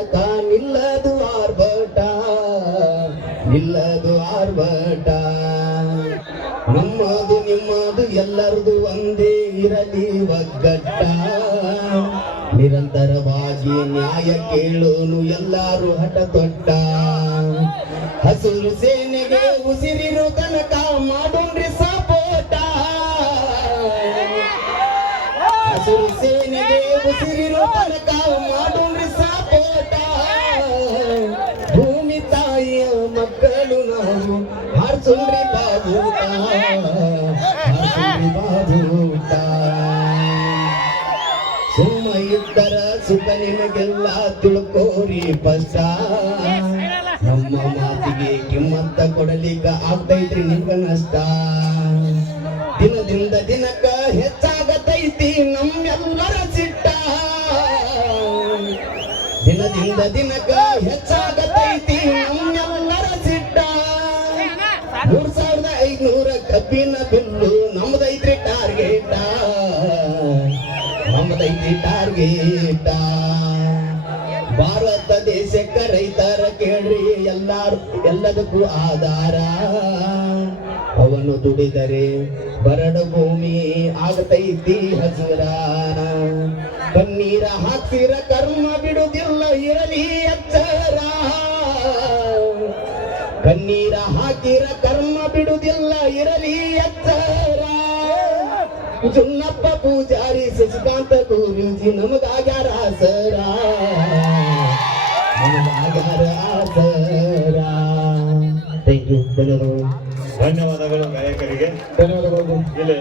ತನಕ ನಿಲ್ಲದು ಆರ್ಭಟ ನಿಲ್ಲದು ಆರ್ಭಟ. ನಮ್ಮದು ನಿಮ್ಮದು ಎಲ್ಲರದು ಒಂದೇ ಇರಲಿ ಒಗ್ಗಟ್ಟ. ನಿರಂತರವಾಗಿ ನ್ಯಾಯ ಕೇಳೋನು ಎಲ್ಲಾರು ಹಠ ತೊಟ್ಟ ಹಸುರು ಸೇನೆಗೆ ಉಸಿರಿರು ತನಕ ಮಾಡೋಣ್ರಿ ಸಪೋಟ. ಹಸುರು ಸೇನೆಗೆ ಉಸಿರಿರು ಮಕ್ಕಳು ನಾವು ಹಾರ್ಸುಂಡ್ರಿ ಬಾಬೂಟ ಹಾರ್ಸುಂಡ್ರಿ ಬಾಬೂಟ ಸುಮ್ಮ ಇದ್ದರ ಸುಖ ನಿಮಗೆಲ್ಲ ತಿಳ್ಕೋರಿ ಪಷ್ಟ ನಮ್ಮ ಮಾತಿಗೆ ಕಿಮ್ಮತ್ತ ಕೊಡಲಿಕ್ಕ ಆಗ್ತೈತ್ರಿ ನಿಮ್ಗ ನಷ್ಟ. ದಿನದಿಂದ ದಿನಕ್ಕ ಹೆಚ್ಚಾಗತೈತಿ ನಮ್ಮೆಲ್ಲರ ಸಿಟ್ಟ. ದಿನದಿಂದ ದಿನಕ್ಕ ಹೆಚ್ಚಾಗತೈತಿ ನಮ್ಮೆಲ್ಲರ ಮೂರ್ ಸಾವಿರದ ಐದ್ನೂರ ಕಬ್ಬಿನ ಬಿಲ್ಲು ನಮ್ದೈತ್ರಿ ಟಾರ್ಗೆಟ. ನಮ್ದೈತ್ರಿ ಟಾರ್ಗೆಟ. ಭಾರತ ದೇಶಕ್ಕ ರೈತರ ಕೇಳ್ರಿ ಎಲ್ಲಾರು, ಎಲ್ಲದಕ್ಕೂ ಆಧಾರ. ಅವನು ದುಡಿದರೆ ಬರಡು ಭೂಮಿ ಆಗತೈತಿ ಹಸುರ ಕಣ್ಣೀರ ಹಾಕ್ಸಿರ ಕರ್ಮ ಕಣ್ಣೀರ ಹಾಕಿರ ಕರ್ಮ ಬಿಡುವುದಿಲ್ಲ ಇರಲಿ ಎಚ್ಚರ. ಚುನ್ನಪ್ಪ ಪೂಜಾರಿ ಶಶಿಕಾಂತ ಗುರೂಜಿ ನಮಗಾಗ್ಯಾರ ಸರ ನಮಗಾಗ್ಯಾರ ಸರ ಥ್ಯಾಂಕ್ ಯು ಧನ್ಯವಾದಗಳು. ಧನ್ಯವಾದಗಳು ಗಾಯಕರಿಗೆ. ಧನ್ಯವಾದಗಳು. ಇಲ್ಲಿ